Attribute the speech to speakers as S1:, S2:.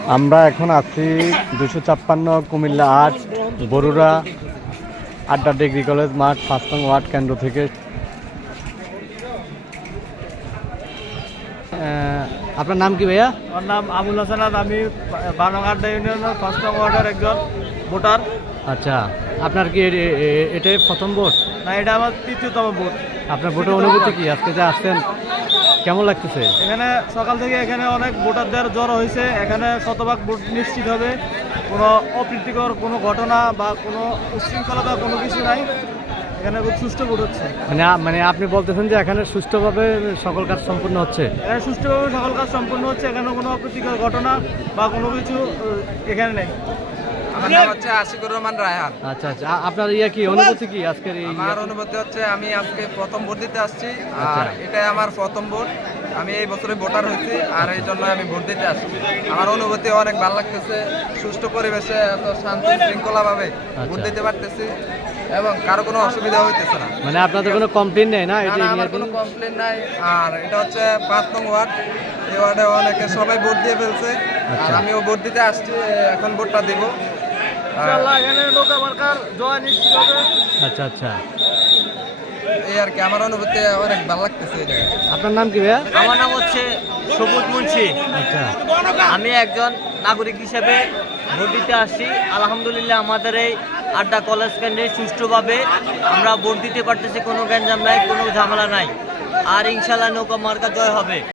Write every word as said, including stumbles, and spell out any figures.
S1: আমরা এখন আছি দুশো ছাপ্পান্ন কুমিল্লা আট বরুড়া আড্ডা ডিগ্রি কলেজ মাঠ পাঁচ নং ওয়ার্ড কেন্দ্র থেকে। আপনার নাম কি ভাইয়া?
S2: আমার নাম আবুল হাসান। আমি বারো নং আড্ডা ইউনিয়নের পাঁচ নং ওয়ার্ডের একজন ভোটার।
S1: আচ্ছা, আপনার কি এ- এ- এটাই প্রথম ভোট?
S2: না, এটা আমার তৃতীয়তম ভোট।
S1: আপনার ভোটের অনুভূতি কি? আজকে যে আসছেন কেমন লাগতেছে?
S2: এখানে সকাল থেকে এখানে অনেক ভোটারদের জড়ো হয়েছে। এখানে শতভাগ ভোট নিশ্চিত হবে। কোনো অপ্রীতিকর কোনো ঘটনা বা কোনো উচ্ছৃঙ্খলতা কোনো কিছু নাই। এখানে খুব সুষ্ঠু ভোট হচ্ছে।
S1: মানে আ- মানে আপনি বলতেছেন যে এখানে সুষ্ঠুভাবে সকল কাজ সম্পূর্ণ হচ্ছে?
S2: এখানে সুষ্ঠুভাবে সকল কাজ সম্পূর্ণ হচ্ছে। এখানে কোনো অপ্রীতিকর ঘটনা বা কোনো কিছু আহ, এখানে নেই।
S3: আমার নাম হচ্ছে আশিকুর রহমান রায়হান।
S1: আচ্ছা আচ্ছা, আ- আপনার ইয়া কি অনুভূতি কি আজকের এই?
S3: আমার অনুভূতি হচ্ছে আমি আজকে প্রথম ভোট দিতে আসছি,
S1: আচ্ছা।
S3: আর এটাই আমার প্রথম ভোট। আমি এই বছরে ভোটার হয়েছি, আর এই জন্য আমি ভোট দিতে আসছি। আমার অনুভূতি অনেক ভালো লাগতেছে। সুষ্ঠু পরিবেশে এত শান্তি শৃঙ্খলাভাবে ভোট দিতে পারতেছি এবং কারো কোনো অসুবিধা হইতেছে না।
S1: মানে আপনাদের কোনো কমপ্লেন নেই না?
S3: না,
S1: এটা
S3: না,
S1: নিয়ে
S3: আমার কোনো কমপ্লেন নাই। আর এটা হচ্ছে পাঁচ নং ওয়ার্ড। এই ওয়ার্ডে অনেকে সবাই ভোট দিয়ে ফেলছে, আর
S1: আচ্ছা।
S3: আমিও ভোট দিতে আসছি। এখন ভোটটা দিব।
S2: ইনশাআল্লাহ এখানে নৌকা মার্কার জয় নিশ্চিত হবে।
S1: আচ্ছা আচ্ছা,
S3: এই আর কি, আমার অনুভূতি অনেক ভালো লাগতেছে এই জায়গায়।
S1: আপনার নাম কি ভাইয়া?
S4: আমার নাম হচ্ছে সবুজ মুন্সি।
S1: আচ্ছা
S4: আমি একজন নাগরিক হিসেবে ভোট দিতে আসছি। আলহামদুলিল্লাহ আমাদের এই আড্ডা কলেজ কেন্দ্রে সুষ্ঠুভাবে আমরা ভোট দিতে পারতেছি। কোনো গ্যাঞ্জাম নাই, কোনো ঝামেলা নাই। আর ইনশাল্লাহ নৌকা মার্কা জয় হবে।